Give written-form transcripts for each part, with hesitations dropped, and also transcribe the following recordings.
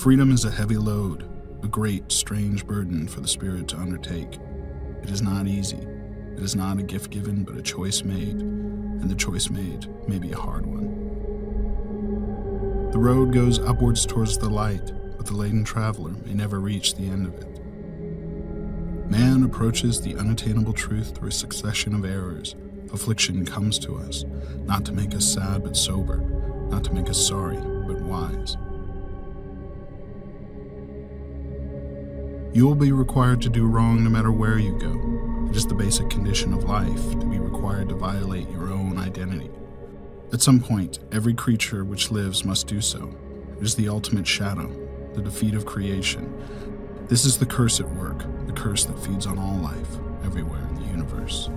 Freedom is a heavy load, a great, strange burden for the spirit to undertake. It is not easy. It is not a gift given, but a choice made, and the choice made may be a hard one. The road goes upwards towards the light, but the laden traveler may never reach the end of it. Man approaches the unattainable truth through a succession of errors. Affliction comes to us, not to make us sad but sober, not to make us sorry but wise. You will be required to do wrong no matter where you go. It is the basic condition of life to be required to violate your own identity. At some point, every creature which lives must do so. It is the ultimate shadow, the defeat of creation. This is the curse at work, the curse that feeds on all life, everywhere in the universe.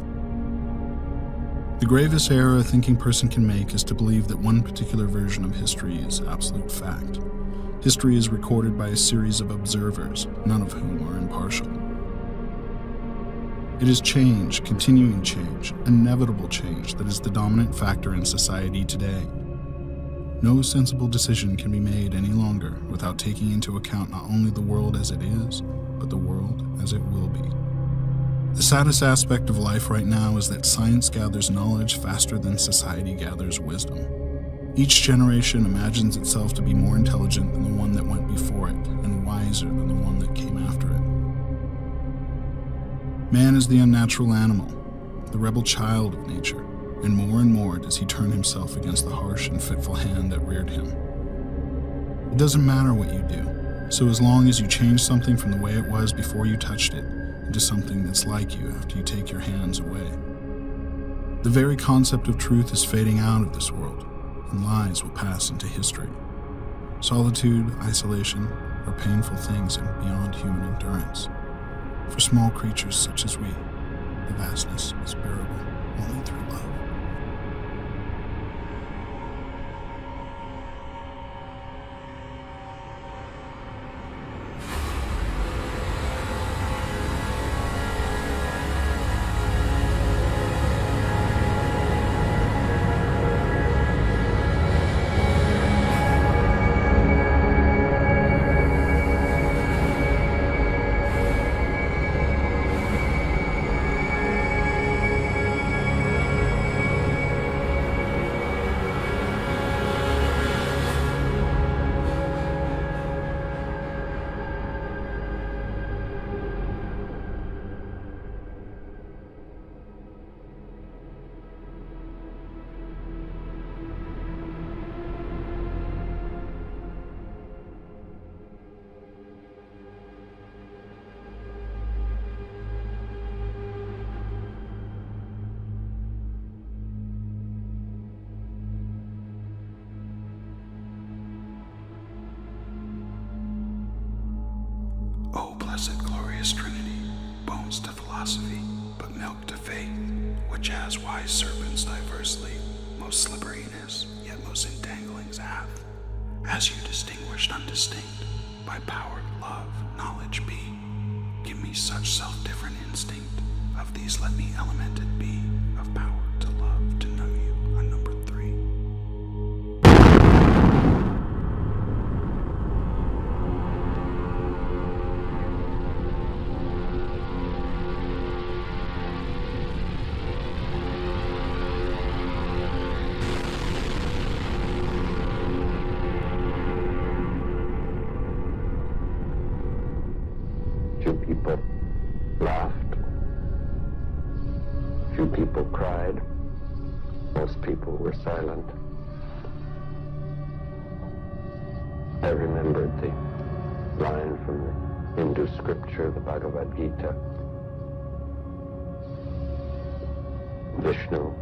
The gravest error a thinking person can make is to believe that one particular version of history is absolute fact. History is recorded by a series of observers, none of whom are impartial. It is change, continuing change, inevitable change that is the dominant factor in society today. No sensible decision can be made any longer without taking into account not only the world as it is, but the world as it will be. The saddest aspect of life right now is that science gathers knowledge faster than society gathers wisdom. Each generation imagines itself to be more intelligent than the one that went before it, and wiser than the one that came after it. Man is the unnatural animal, the rebel child of nature, and more does he turn himself against the harsh and fitful hand that reared him. It doesn't matter what you do, so as long as you change something from the way it was before you touched it into something that's like you after you take your hands away. The very concept of truth is fading out of this world, and lies will pass into history. Solitude, isolation are painful things and beyond human endurance. For small creatures such as we, the vastness is bearable only through love. O blessed glorious Trinity, bones to philosophy, but milk to faith, which as wise serpents diversely, most slipperiness, yet most entanglings hath, as you distinguished undistinct, by power, love, knowledge be, give me such self-different instinct, of these let me elemented be, of power to love, to know you, unnumbered 3. Few people laughed. Few people cried. Most people were silent. I remembered the line from the Hindu scripture, the Bhagavad Gita. Vishnu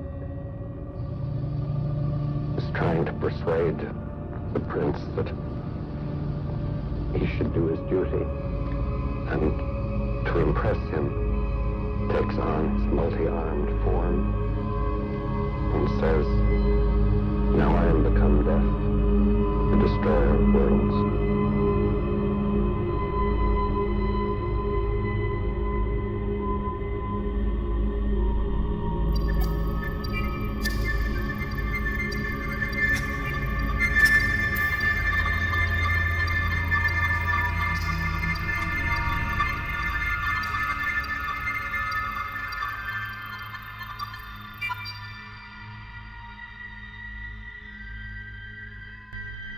is trying to persuade the prince that he should do his duty, and to impress him takes on his multi-armed form and says, "Now I am become death, the destroyer of worlds."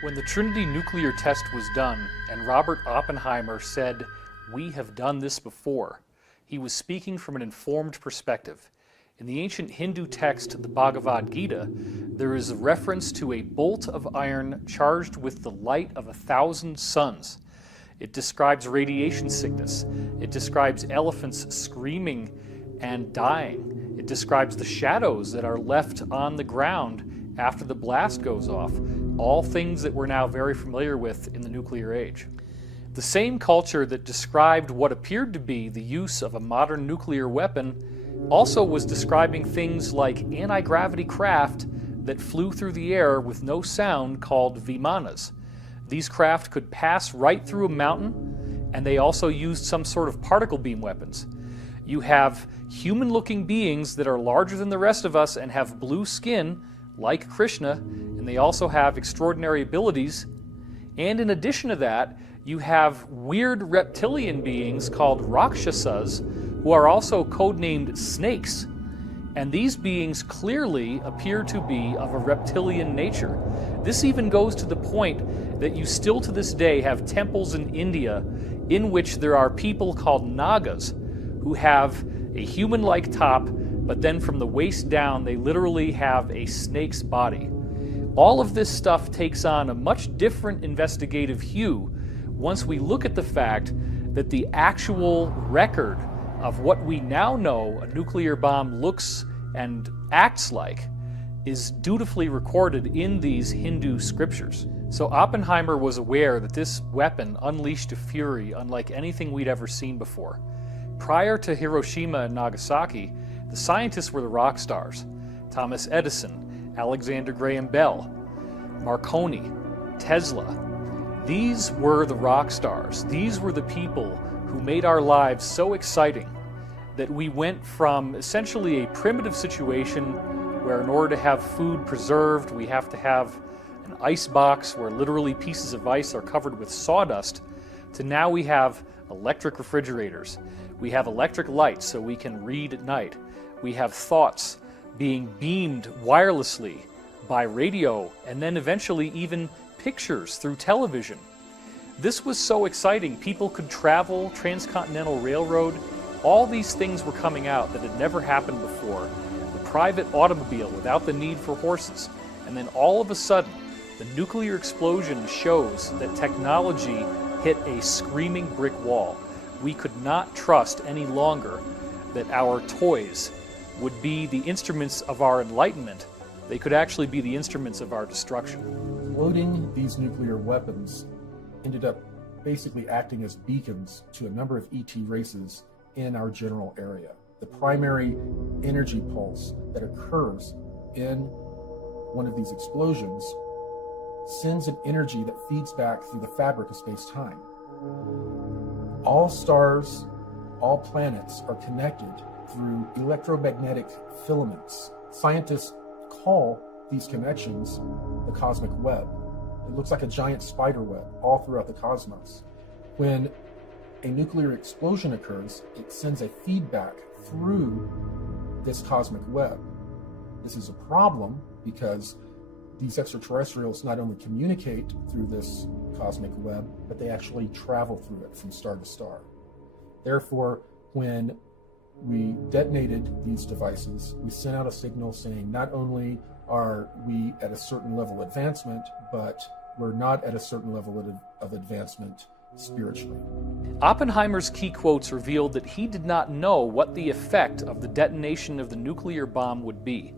When the Trinity nuclear test was done, and Robert Oppenheimer said, "We have done this before," he was speaking from an informed perspective. In the ancient Hindu text, the Bhagavad Gita, there is a reference to a bolt of iron charged with the light of 1,000 suns. It describes radiation sickness. It describes elephants screaming and dying. It describes the shadows that are left on the ground after the blast goes off, all things that we're now very familiar with in the nuclear age. The same culture that described what appeared to be the use of a modern nuclear weapon also was describing things like anti-gravity craft that flew through the air with no sound called vimanas. These craft could pass right through a mountain, and they also used some sort of particle beam weapons. You have human-looking beings that are larger than the rest of us and have blue skin, like Krishna, and they also have extraordinary abilities. And in addition to that, you have weird reptilian beings called Rakshasas, who are also codenamed snakes. And these beings clearly appear to be of a reptilian nature. This even goes to the point that you still to this day have temples in India in which there are people called Nagas who have a human-like top, but then from the waist down they literally have a snake's body. All of this stuff takes on a much different investigative hue once we look at the fact that the actual record of what we now know a nuclear bomb looks and acts like is dutifully recorded in these Hindu scriptures. So Oppenheimer was aware that this weapon unleashed a fury unlike anything we'd ever seen before. Prior to Hiroshima and Nagasaki, the scientists were the rock stars. Thomas Edison, Alexander Graham Bell, Marconi, Tesla. These were the rock stars. These were the people who made our lives so exciting that we went from essentially a primitive situation where in order to have food preserved, we have to have an ice box where literally pieces of ice are covered with sawdust, to now we have electric refrigerators. We have electric lights so we can read at night. We have thoughts being beamed wirelessly by radio, and then eventually even pictures through television. This was so exciting. People could travel, transcontinental railroad. All these things were coming out that had never happened before. The private automobile without the need for horses. And then all of a sudden, the nuclear explosion shows that technology hit a screaming brick wall. We could not trust any longer that our toys would be the instruments of our enlightenment. They could actually be the instruments of our destruction. Loading these nuclear weapons ended up basically acting as beacons to a number of ET races in our general area. The primary energy pulse that occurs in one of these explosions sends an energy that feeds back through the fabric of space-time. All stars, all planets are connected through electromagnetic filaments. Scientists call these connections the cosmic web. It looks like a giant spider web all throughout the cosmos. When a nuclear explosion occurs, it sends a feedback through this cosmic web. This is a problem because these extraterrestrials not only communicate through this cosmic web, but they actually travel through it from star to star. Therefore, when we detonated these devices, we sent out a signal saying not only are we at a certain level of advancement, but we're not at a certain level of advancement spiritually. Oppenheimer's key quotes revealed that he did not know what the effect of the detonation of the nuclear bomb would be.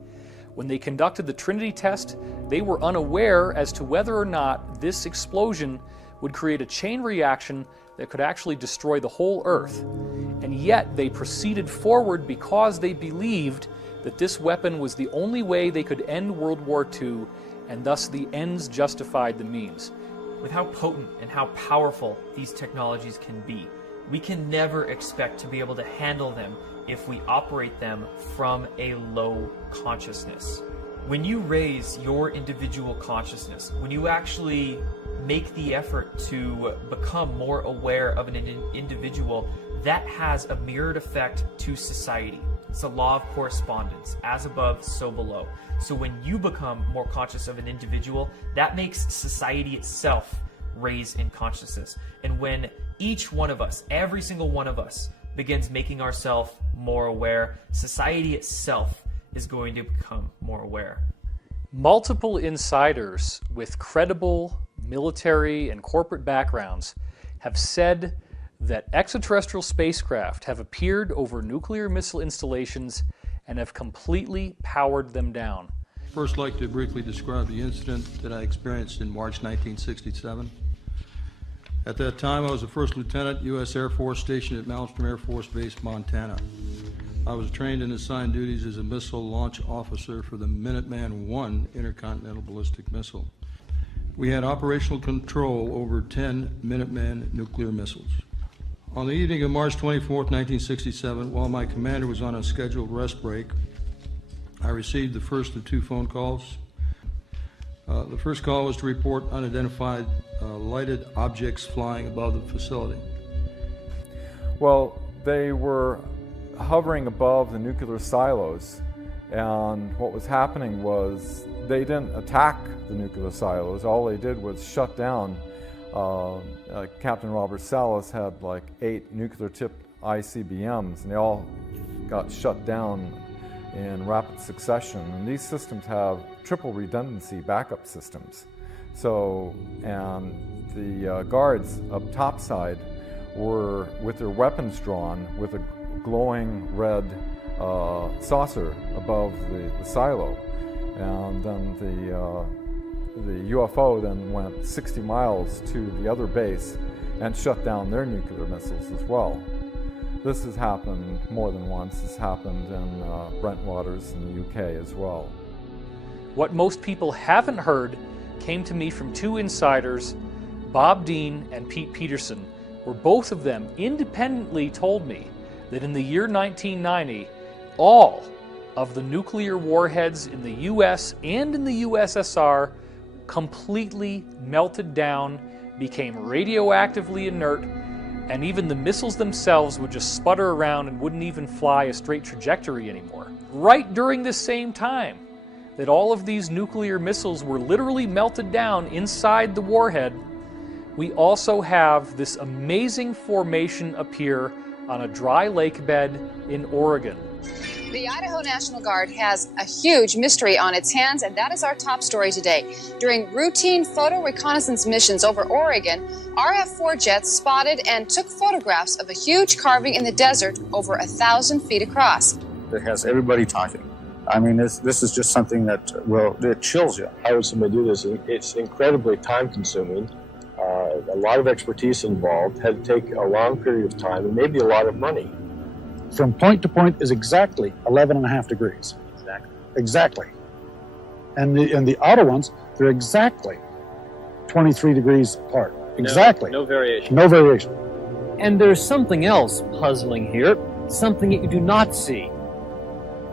When they conducted the Trinity test, they were unaware as to whether or not this explosion would create a chain reaction that could actually destroy the whole Earth. And yet they proceeded forward because they believed that this weapon was the only way they could end World War II, and thus the ends justified the means. With how potent and how powerful these technologies can be, we can never expect to be able to handle them if we operate them from a low consciousness. When you raise your individual consciousness, when you actually make the effort to become more aware of an individual, that has a mirrored effect to society. It's a law of correspondence, as above, so below. So when you become more conscious of an individual, that makes society itself raise in consciousness. And when each one of us, every single one of us, begins making ourselves more aware, society itself is going to become more aware. Multiple insiders with credible military and corporate backgrounds have said that extraterrestrial spacecraft have appeared over nuclear missile installations and have completely powered them down. First, I'd like to briefly describe the incident that I experienced in March 1967. At that time, I was a first lieutenant, U.S. Air Force, stationed at Malmstrom Air Force Base, Montana. I was trained and assigned duties as a missile launch officer for the Minuteman I intercontinental ballistic missile. We had operational control over 10 Minuteman nuclear missiles. On the evening of March 24, 1967, while my commander was on a scheduled rest break, I received the first of two phone calls. The first call was to report unidentified lighted objects flying above the facility. Well, they were hovering above the nuclear silos, and what was happening was they didn't attack the nuclear silos. All they did was shut down. Captain Robert Salas had like 8 nuclear-tipped ICBMs, and they all got shut down in rapid succession. And these systems have triple redundancy backup systems. So, and the guards up topside were with their weapons drawn with a glowing red saucer above the silo. And then the UFO then went 60 miles to the other base and shut down their nuclear missiles as well. This has happened more than once. This happened in Brentwaters in the UK as well. What most people haven't heard came to me from two insiders, Bob Dean and Pete Peterson, where both of them independently told me that in the year 1990, all of the nuclear warheads in the US and in the USSR completely melted down, became radioactively inert, and even the missiles themselves would just sputter around and wouldn't even fly a straight trajectory anymore. Right during this same time that all of these nuclear missiles were literally melted down inside the warhead, we also have this amazing formation appear on a dry lake bed in Oregon. The Idaho National Guard has a huge mystery on its hands, and that is our top story today. During routine photo reconnaissance missions over Oregon, RF-4 jets spotted and took photographs of a huge carving in the desert over 1,000 feet across. It has everybody talking. I mean, this is just something that, well, it chills you. How would somebody do this? It's incredibly time-consuming. A lot of expertise involved, had to take a long period of time, and maybe a lot of money. From point to point is exactly 11.5 degrees. Exactly. And the outer ones, they're exactly 23 degrees apart. Exactly. No variation. No variation. And there's something else puzzling here, something that you do not see.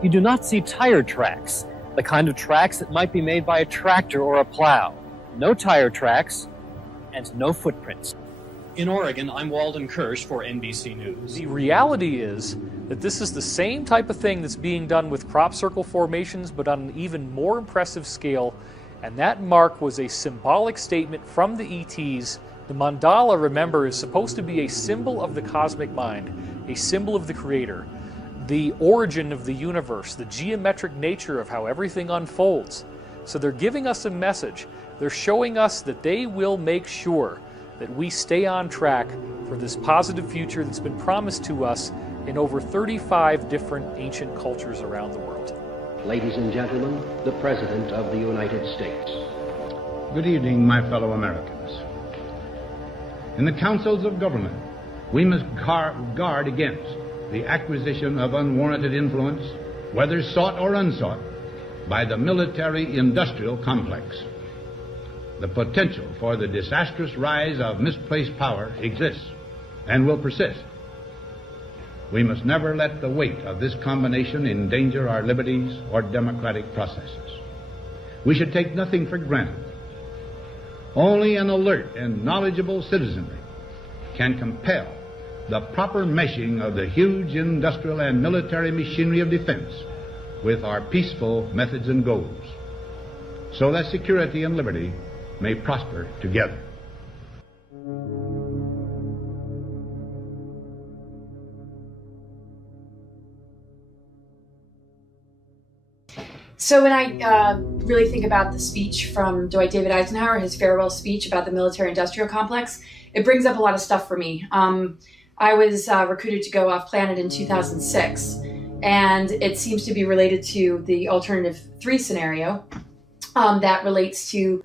You do not see tire tracks, the kind of tracks that might be made by a tractor or a plow. No tire tracks, and no footprints. In Oregon, I'm Walden Kirsch for NBC News. The reality is that this is the same type of thing that's being done with crop circle formations, but on an even more impressive scale, and that mark was a symbolic statement from the ETs. The mandala, remember, is supposed to be a symbol of the cosmic mind, a symbol of the creator, the origin of the universe, the geometric nature of how everything unfolds. So they're giving us a message. They're showing us that they will make sure that we stay on track for this positive future that's been promised to us in over 35 different ancient cultures around the world. Ladies and gentlemen, the President of the United States. Good evening, my fellow Americans. In the councils of government, we must guard against the acquisition of unwarranted influence, whether sought or unsought, by the military-industrial complex. The potential for the disastrous rise of misplaced power exists and will persist. We must never let the weight of this combination endanger our liberties or democratic processes. We should take nothing for granted. Only an alert and knowledgeable citizenry can compel the proper meshing of the huge industrial and military machinery of defense with our peaceful methods and goals, so that security and liberty may prosper together. So when I really think about the speech from Dwight David Eisenhower, his farewell speech about the military-industrial complex, it brings up a lot of stuff for me. I was recruited to go off planet in 2006, and it seems to be related to the alternative 3 scenario that relates to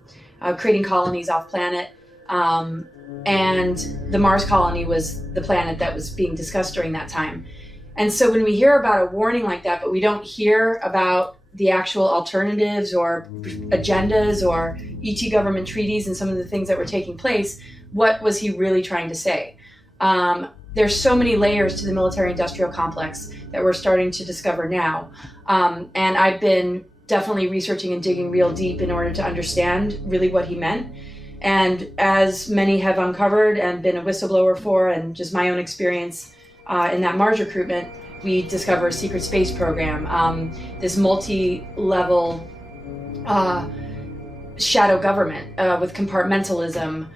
creating colonies off planet. And the Mars colony was the planet that was being discussed during that time. And so when we hear about a warning like that, but we don't hear about the actual alternatives or agendas or ET government treaties and some of the things that were taking place, what was he really trying to say? There's so many layers to the military-industrial complex that we're starting to discover now. And I've been definitely researching and digging real deep in order to understand really what he meant. And as many have uncovered and been a whistleblower for, and just my own experience in that Mars recruitment, we discover a secret space program, this multi-level shadow government with compartmentalism,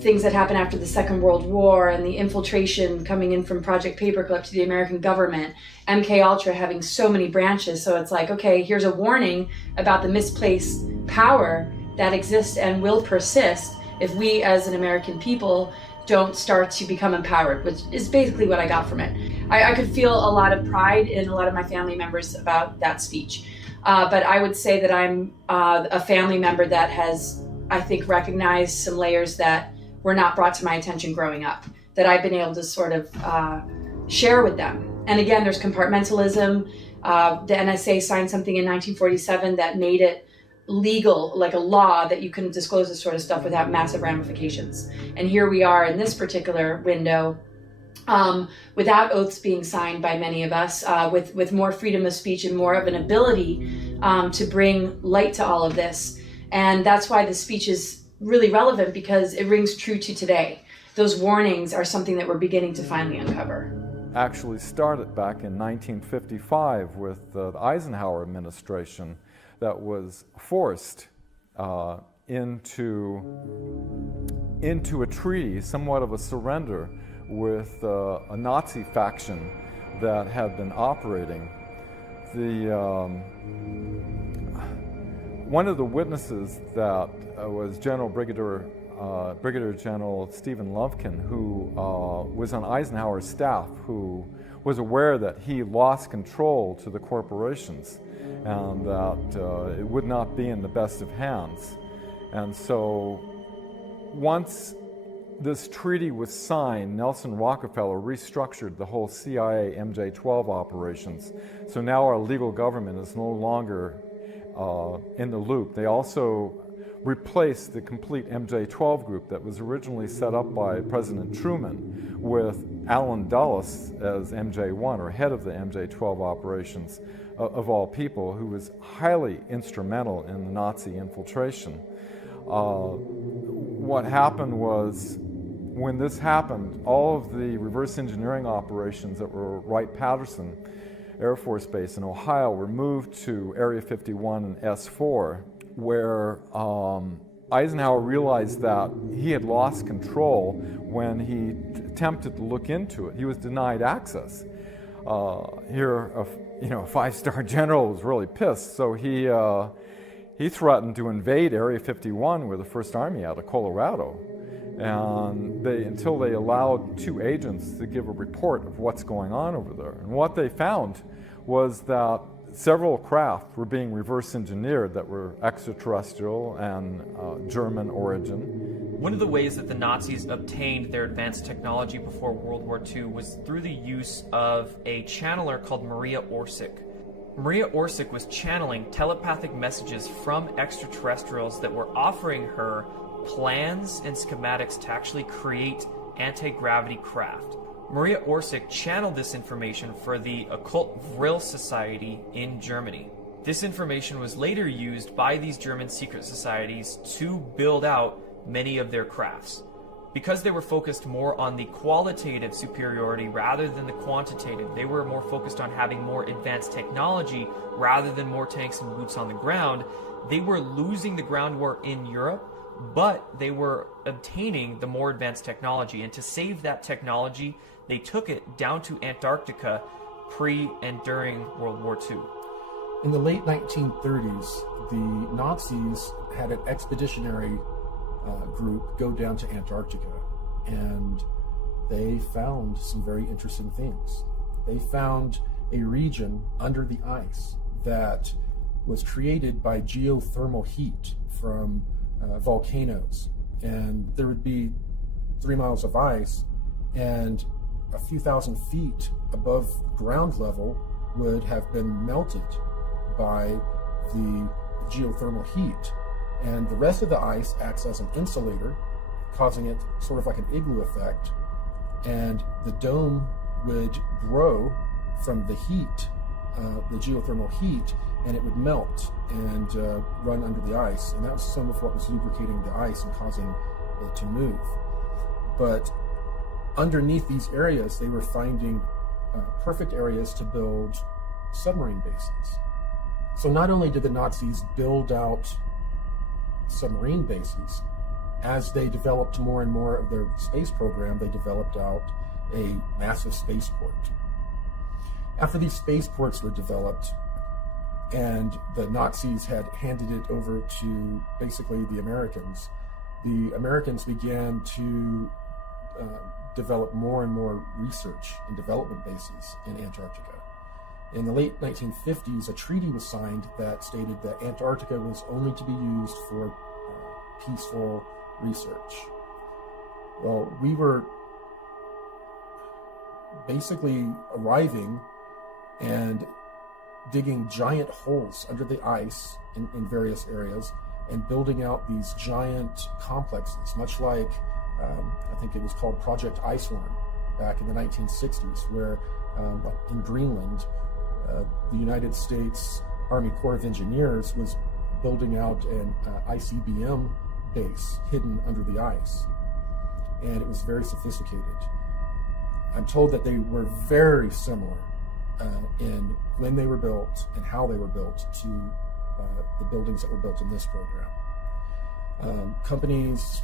things that happened after the Second World War and the infiltration coming in from Project Paperclip to the American government, MKUltra having so many branches. So it's like, okay, here's a warning about the misplaced power that exists and will persist if we as an American people don't start to become empowered, which is basically what I got from it. I could feel a lot of pride in a lot of my family members about that speech. But I would say that I'm a family member that has, I think, recognized some layers that were not brought to my attention growing up, that I've been able to sort of share with them. And again, there's compartmentalism. The NSA signed something in 1947 that made it legal, like a law, that you couldn't disclose this sort of stuff without massive ramifications. And here we are in this particular window, without oaths being signed by many of us, with more freedom of speech and more of an ability to bring light to all of this. And that's why the speech is really relevant, because it rings true to today. Those warnings are something that we're beginning to finally uncover. Actually started back in 1955 with the Eisenhower administration that was forced into a treaty, somewhat of a surrender, with a Nazi faction that had been operating. One of the witnesses that was Brigadier General Stephen Lufkin, who was on Eisenhower's staff, who was aware that he lost control to the corporations and that it would not be in the best of hands. And so once this treaty was signed, Nelson Rockefeller restructured the whole CIA MJ-12 operations. So now our legal government is no longer in the loop. They also replaced the complete MJ-12 group that was originally set up by President Truman with Allen Dulles as MJ-1, or head of the MJ-12 operations of all people, who was highly instrumental in the Nazi infiltration. What happened was, when this happened, all of the reverse engineering operations that were Wright-Patterson Air Force Base in Ohio were moved to Area 51 and S4, where Eisenhower realized that he had lost control when he attempted to look into it. He was denied access. Here, a five-star general was really pissed, so he threatened to invade Area 51, where the First Army out of Colorado. And until they allowed two agents to give a report of what's going on over there. And what they found was that several craft were being reverse engineered that were extraterrestrial and German origin. One of the ways that the Nazis obtained their advanced technology before World War II was through the use of a channeler called Maria Orsic. Maria Orsic was channeling telepathic messages from extraterrestrials that were offering her plans and schematics to actually create anti-gravity craft. Maria Orsic channeled this information for the Occult Vril Society in Germany. This information was later used by these German secret societies to build out many of their crafts. because they were focused more on the qualitative superiority rather than the quantitative. They were more focused on having more advanced technology rather than more tanks and boots on the ground. They were losing the ground war in Europe, but they were obtaining the more advanced technology. And to save that technology, they took it down to Antarctica pre and during World War II. In the late 1930s, the Nazis had an expeditionary group go down to Antarctica, and they found some very interesting things. They found a region under the ice that was created by geothermal heat from volcanoes, and there would be 3 miles of ice, and a few thousand feet above ground level would have been melted by the geothermal heat, and the rest of the ice acts as an insulator, causing it sort of like an igloo effect, and the dome would grow from the heat, the geothermal heat, and it would melt and run under the ice, and that was some of what was lubricating the ice and causing it to move. But underneath these areas, they were finding perfect areas to build submarine bases. So not only did the Nazis build out submarine bases, as they developed more and more of their space program, they developed out a massive spaceport. After these spaceports were developed, and the Nazis had handed it over to basically the Americans began to develop more and more research and development bases in Antarctica. In the late 1950s, a treaty was signed that stated that Antarctica was only to be used for peaceful research. Well, we were basically arriving and digging giant holes under the ice in various areas and building out these giant complexes, much like I think it was called Project Iceworm back in the 1960s, where in Greenland, the United States Army Corps of Engineers was building out an ICBM base hidden under the ice, and it was very sophisticated. I'm told that they were very similar in when they were built and how they were built to the buildings that were built in this program. Companies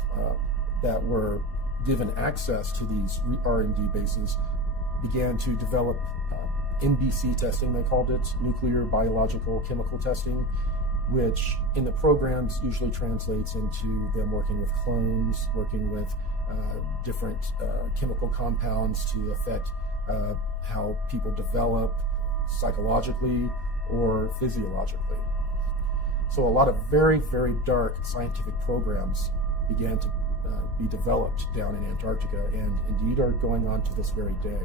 that were given access to these R&D bases began to develop NBC testing, they called it, nuclear, biological, chemical testing, which in the programs usually translates into them working with clones, working with different chemical compounds to affect how people develop psychologically or physiologically. So a lot of very, very dark scientific programs began to be developed down in Antarctica, and indeed are going on to this very day.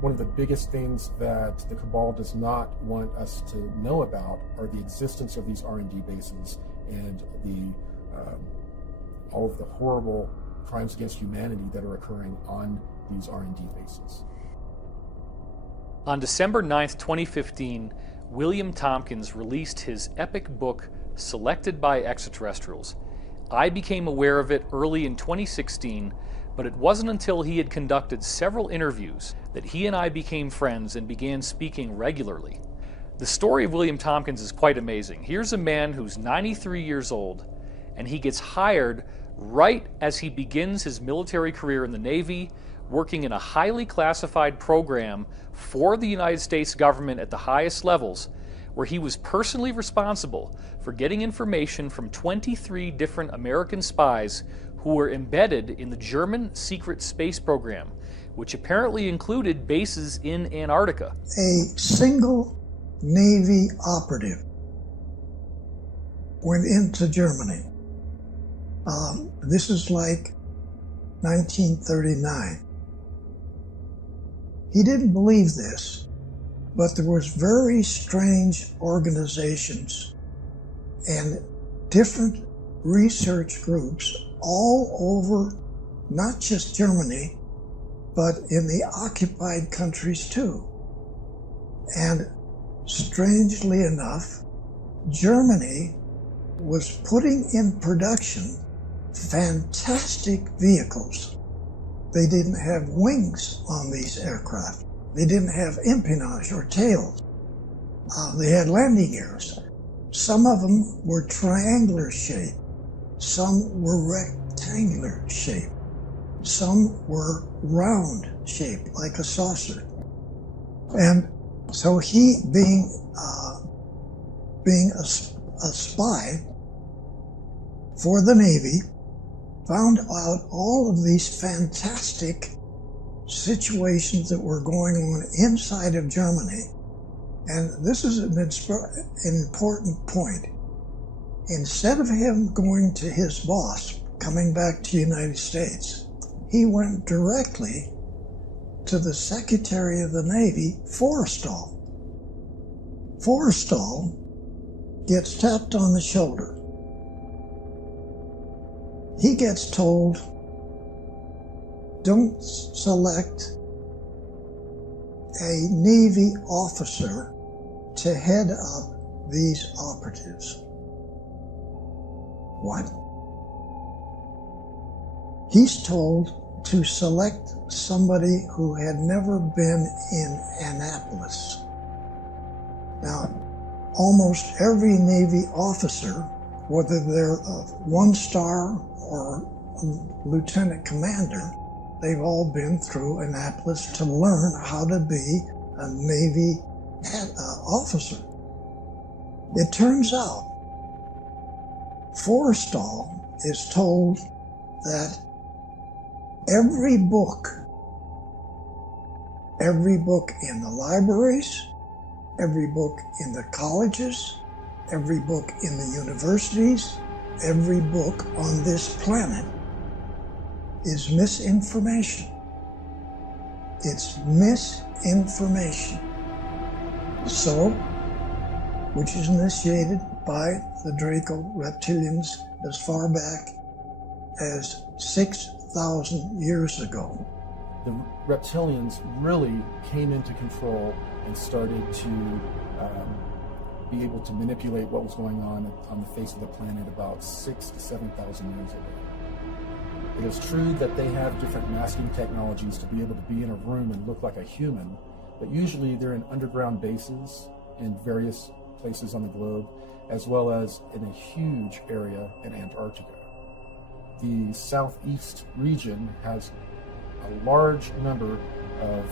One of the biggest things that the cabal does not want us to know about are the existence of these R&D bases and all of the horrible crimes against humanity that are occurring on these R&D bases. On December 9th, 2015, William Tompkins released his epic book, Selected by Extraterrestrials. I became aware of it early in 2016, but it wasn't until he had conducted several interviews that he and I became friends and began speaking regularly. The story of William Tompkins is quite amazing. Here's a man who's 93 years old, and he gets hired right as he begins his military career in the Navy, working in a highly classified program for the United States government at the highest levels, where he was personally responsible for getting information from 23 different American spies who were embedded in the German secret space program, which apparently included bases in Antarctica. A single Navy operative went into Germany. This is like 1939. He didn't believe this, but there was very strange organizations and different research groups all over, not just Germany, but in the occupied countries too. And strangely enough, Germany was putting in production fantastic vehicles. They didn't have wings on these aircraft. They didn't have empennage or tails. They had landing gears. Some of them were triangular shaped. Some were rectangular shaped. Some were round shaped, like a saucer. And so he, being a spy for the Navy, found out all of these fantastic situations that were going on inside of Germany. And this is an important point. Instead of him going to his boss, coming back to the United States, he went directly to the Secretary of the Navy, Forrestal. Forrestal gets tapped on the shoulder. He gets told, don't select a Navy officer to head up these operatives. What? He's told to select somebody who had never been in Annapolis. Now, almost every Navy officer, whether they're a one-star or a lieutenant commander, they've all been through Annapolis to learn how to be a Navy officer. It turns out Forrestal is told that every book in the libraries, every book in the colleges, every book in the universities, every book on this planet is misinformation. It's misinformation. So, which is initiated by the Draco reptilians as far back as 6,000 years ago. The reptilians really came into control and started to be able to manipulate what was going on the face of the planet about 6,000 to 7,000 years ago. It is true that they have different masking technologies to be able to be in a room and look like a human, but usually they're in underground bases in various places on the globe, as well as in a huge area in Antarctica. The southeast region has a large number of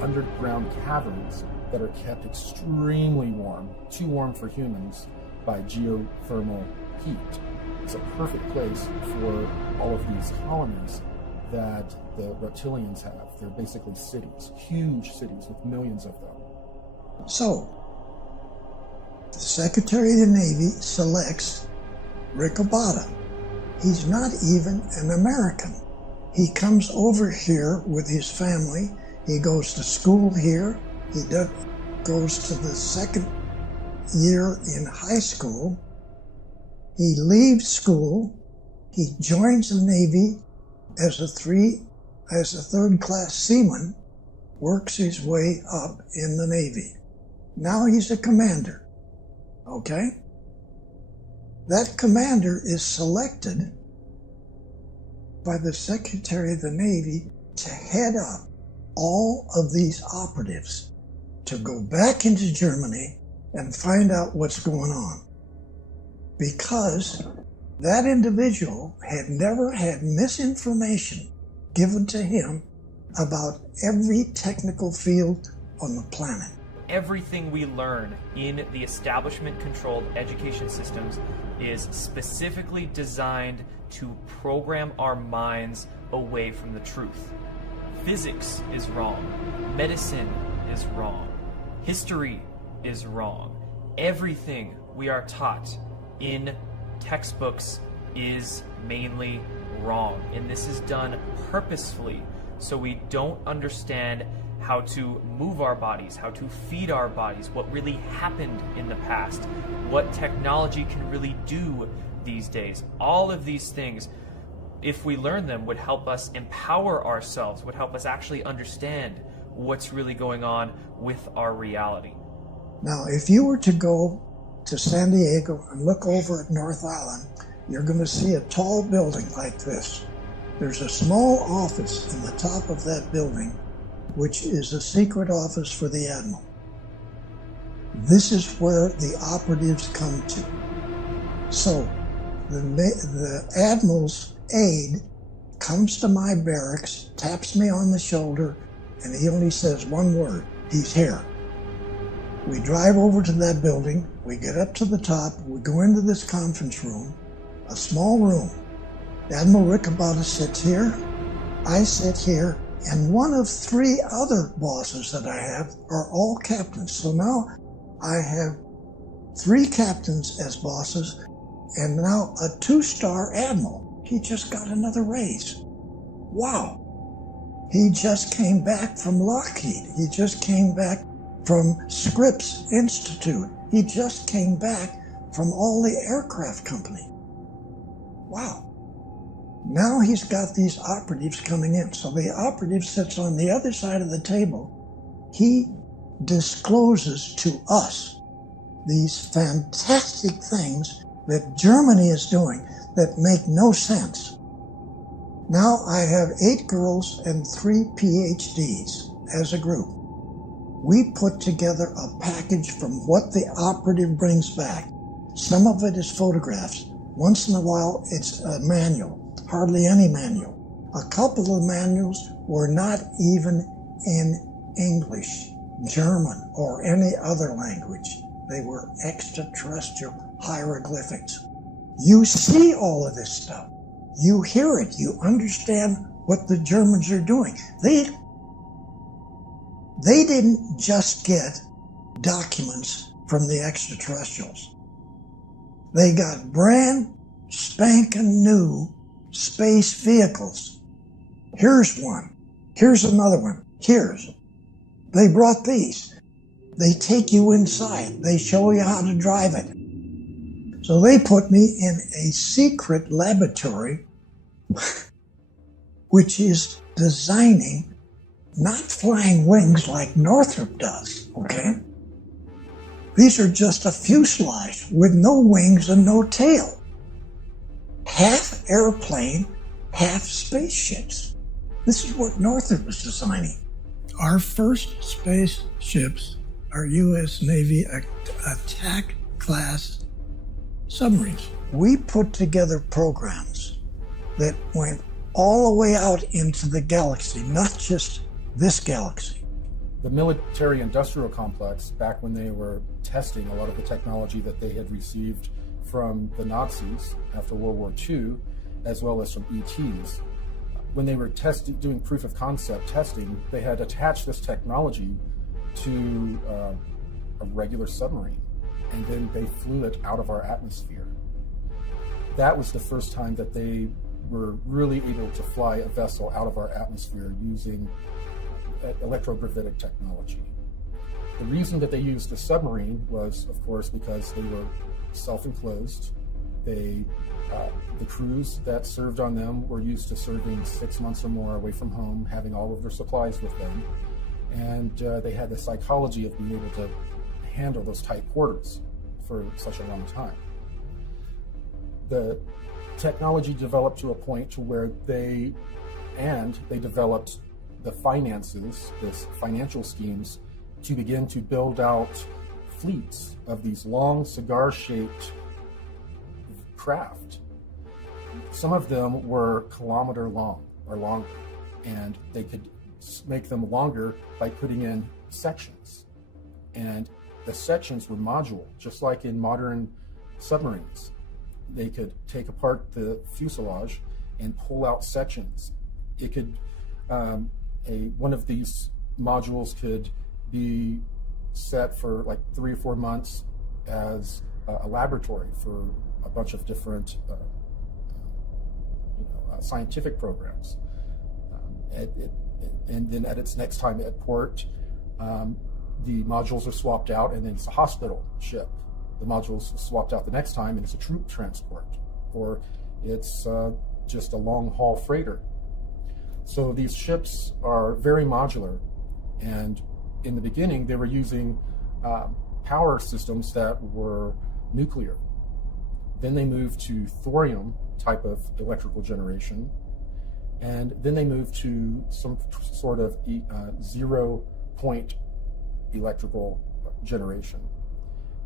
underground caverns that are kept extremely warm, too warm for humans, by geothermal heat. It's a perfect place for all of these colonies that the reptilians have. They're basically cities, huge cities with millions of them. So, the Secretary of the Navy selects Rick Obata. He's not even an American. He comes over here with his family. He goes to school here. He goes to the second year in high school. He leaves school. He joins the Navy as a third-class seaman, works his way up in the Navy. Now he's a commander, okay? That commander is selected by the Secretary of the Navy to head up all of these operatives to go back into Germany and find out what's going on. Because that individual had never had misinformation given to him about every technical field on the planet. Everything we learn in the establishment-controlled education systems is specifically designed to program our minds away from the truth. Physics is wrong. Medicine is wrong. History is wrong. Everything we are taught in textbooks is mainly wrong. And this is done purposefully so we don't understand how to move our bodies, how to feed our bodies, what really happened in the past, what technology can really do these days. All of these things, if we learn them, would help us empower ourselves, would help us actually understand what's really going on with our reality. Now, if you were to go to San Diego and look over at North Island, you're going to see a tall building like this. There's a small office in the top of that building, which is a secret office for the admiral. This is where the operatives come to. So the admiral's aide comes to my barracks, taps me on the shoulder, and he only says one word: he's here. We drive over to that building, we get up to the top, we go into this conference room, a small room. Admiral Ricobata sits here, I sit here, and one of 3 other bosses that I have are all captains. So now I have 3 captains as bosses, and now a 2-star admiral. He just got another raise. Wow. He just came back from Lockheed. He just came back from Scripps Institute. He just came back from all the aircraft company. Wow. Now he's got these operatives coming in. So the operative sits on the other side of the table. He discloses to us these fantastic things that Germany is doing that make no sense. Now I have 8 girls and 3 PhDs as a group. We put together a package from what the operative brings back. Some of it is photographs. Once in a while, it's a manual, hardly any manual. A couple of manuals were not even in English, German, or any other language. They were extraterrestrial hieroglyphics. You see all of this stuff. You hear it. You understand what the Germans are doing. They didn't just get documents from the extraterrestrials. They got brand spanking new space vehicles. Here's one. Here's another one. They brought these. They take you inside. They show you how to drive it. So they put me in a secret laboratory which is designing not flying wings like Northrop does, okay? These are just a fuselage with no wings and no tail. Half airplane, half spaceships. This is what Northrop was designing. Our first spaceships are U.S. Navy attack class submarines. We put together programs that went all the way out into the galaxy, not just this galaxy. The military-industrial complex, back when they were testing a lot of the technology that they had received from the Nazis after World War II, as well as from ETs, when they were doing proof of concept testing, they had attached this technology to a regular submarine, and then they flew it out of our atmosphere. That was the first time that they were really able to fly a vessel out of our atmosphere using electrogravitic technology. The reason that they used a submarine was, of course, because they were self-enclosed. The crews that served on them were used to serving 6 months or more away from home, having all of their supplies with them, and they had the psychology of being able to handle those tight quarters for such a long time. The technology developed to a point to where they developed the finances, this financial schemes, to begin to build out fleets of these long cigar-shaped craft. Some of them were kilometer long or longer, and they could make them longer by putting in sections. And the sections were modular, just like in modern submarines. They could take apart the fuselage and pull out sections. It could, one of these modules could be set for like 3 or 4 months as a laboratory for a bunch of different scientific programs. And then at its next time at port, the modules are swapped out, and then it's a hospital ship. The modules are swapped out the next time, and it's a troop transport, or it's just a long-haul freighter. So these ships are very modular, and in the beginning, they were using power systems that were nuclear. Then they moved to thorium type of electrical generation. And then they moved to some sort of 0-point electrical generation.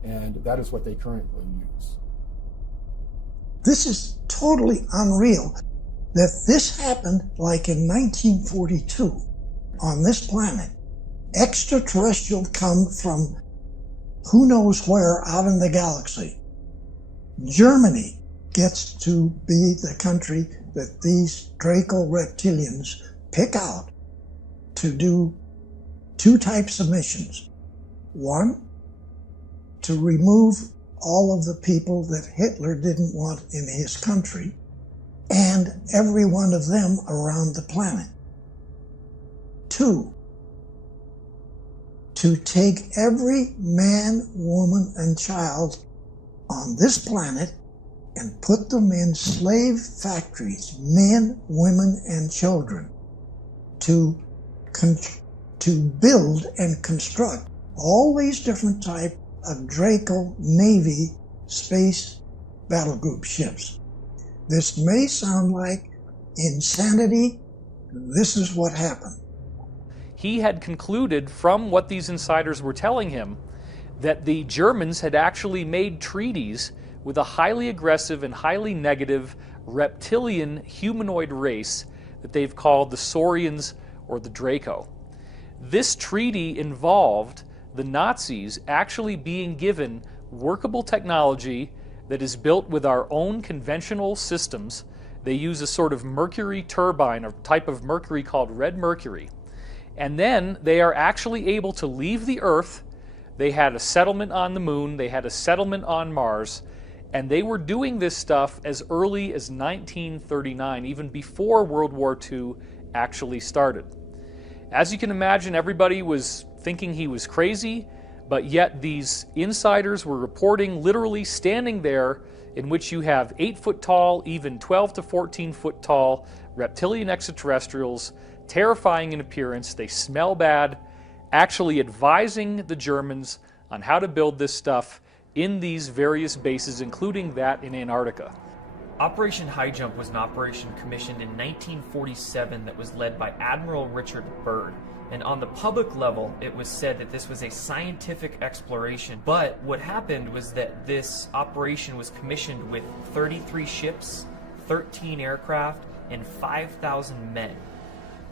And that is what they currently use. This is totally unreal that this happened like in 1942 on this planet. Extraterrestrial come from who knows where out in the galaxy. Germany gets to be the country that these Draco reptilians pick out to do two types of missions. One, to remove all of the people that Hitler didn't want in his country, and every one of them around the planet. Two, to take every man, woman, and child on this planet and put them in slave factories, men, women, and children, to build and construct all these different types of Draco Navy space battle group ships. This may sound like insanity. This is what happened. He had concluded from what these insiders were telling him that the Germans had actually made treaties with a highly aggressive and highly negative reptilian humanoid race that they've called the Saurians or the Draco. This treaty involved the Nazis actually being given workable technology that is built with our own conventional systems. They use a sort of mercury turbine, or type of mercury called red mercury. And then they are actually able to leave the Earth. They had a settlement on the moon, they had a settlement on Mars, and they were doing this stuff as early as 1939, even before World War II actually started. As you can imagine, everybody was thinking he was crazy, but yet these insiders were reporting literally standing there, in which you have 8-foot tall, even 12 to 14 foot tall reptilian extraterrestrials, terrifying in appearance, they smell bad, actually advising the Germans on how to build this stuff in these various bases, including that in Antarctica. Operation High Jump was an operation commissioned in 1947 that was led by Admiral Richard Byrd. And on the public level, it was said that this was a scientific exploration. But what happened was that this operation was commissioned with 33 ships, 13 aircraft, and 5,000 men.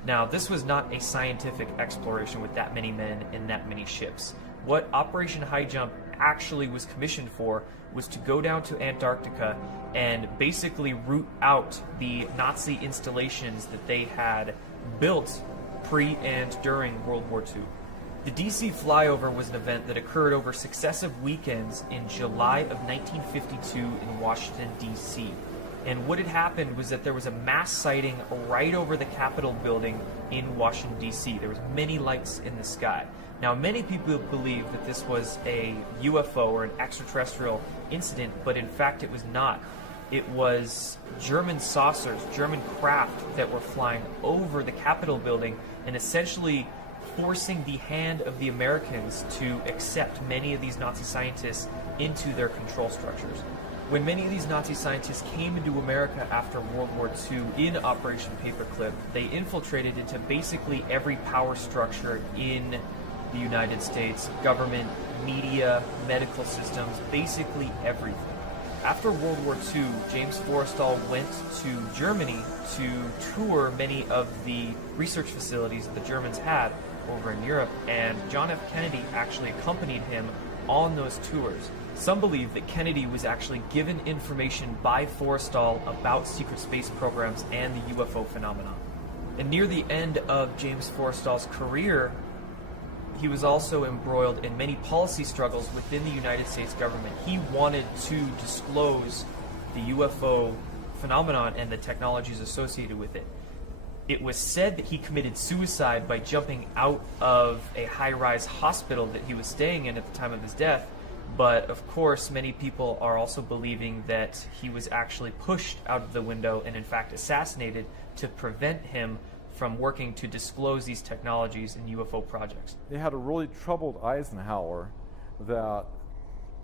Now, this was not a scientific exploration with that many men and that many ships. What Operation High Jump actually was commissioned for was to go down to Antarctica and basically root out the Nazi installations that they had built pre and during World War II. The DC flyover was an event that occurred over successive weekends in July of 1952 in Washington, D.C. And what had happened was that there was a mass sighting right over the Capitol building in Washington, D.C. There was many lights in the sky. Now, many people believe that this was a UFO or an extraterrestrial incident, but in fact it was not. It was German saucers, German craft that were flying over the Capitol building and essentially forcing the hand of the Americans to accept many of these Nazi scientists into their control structures. When many of these Nazi scientists came into America after World War II in Operation Paperclip, they infiltrated into basically every power structure in the United States, government, media, medical systems, basically everything. After World War II, James Forrestal went to Germany to tour many of the research facilities that the Germans had over in Europe, and John F. Kennedy actually accompanied him on those tours. Some believe that Kennedy was actually given information by Forrestal about secret space programs and the UFO phenomenon. And near the end of James Forrestal's career, he was also embroiled in many policy struggles within the United States government. He wanted to disclose the UFO phenomenon and the technologies associated with it. It was said that he committed suicide by jumping out of a high-rise hospital that he was staying in at the time of his death, but of course many people are also believing that he was actually pushed out of the window and in fact assassinated to prevent him from working to disclose these technologies in UFO projects. They had a really troubled Eisenhower that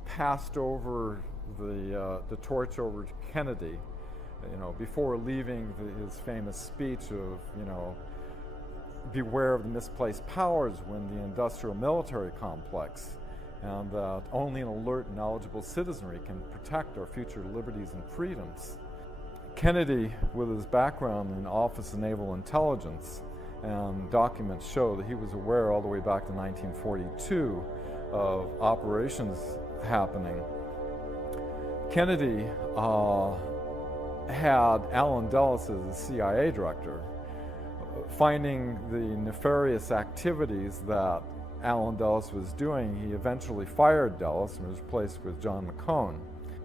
passed over the torch over to Kennedy, before leaving his famous speech of, beware of the misplaced powers when the industrial military complex, and that only an alert and knowledgeable citizenry can protect our future liberties and freedoms. Kennedy, with his background in Office of Naval Intelligence, and documents show that he was aware all the way back to 1942 of operations happening. Kennedy had Allen Dulles as the CIA director. Finding the nefarious activities that Allen Dulles was doing, he eventually fired Dulles and was replaced with John McCone.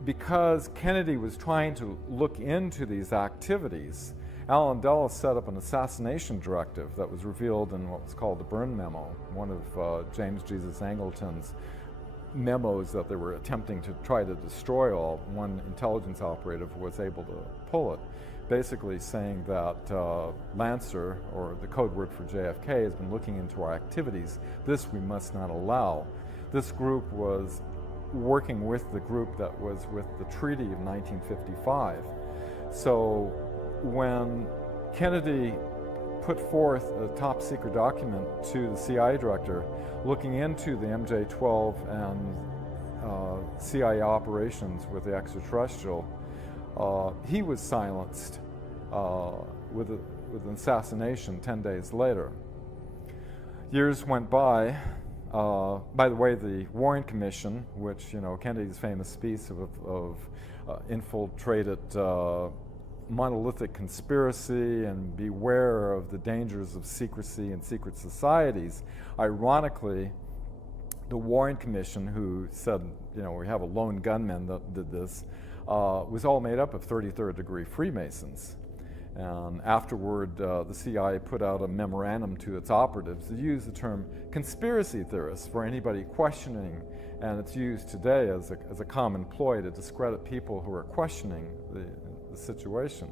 Because Kennedy was trying to look into these activities, Allen Dulles set up an assassination directive that was revealed in what was called the Byrne Memo, one of James Jesus Angleton's memos that they were attempting to try to destroy all. One intelligence operative was able to pull it, basically saying that Lancer, or the code word for JFK, has been looking into our activities. This we must not allow. This group was working with the group that was with the Treaty of 1955. So when Kennedy put forth a top secret document to the CIA director looking into the MJ-12 and CIA operations with the extraterrestrial, he was silenced with an assassination 10 days later. Years went by. By the way, the Warren Commission, which, Kennedy's famous piece of infiltrated monolithic conspiracy and beware of the dangers of secrecy and secret societies, ironically, the Warren Commission, who said, we have a lone gunman that did this, was all made up of 33rd degree Freemasons. And afterward, the CIA put out a memorandum to its operatives to use the term conspiracy theorists for anybody questioning, and it's used today as a common ploy to discredit people who are questioning the situation.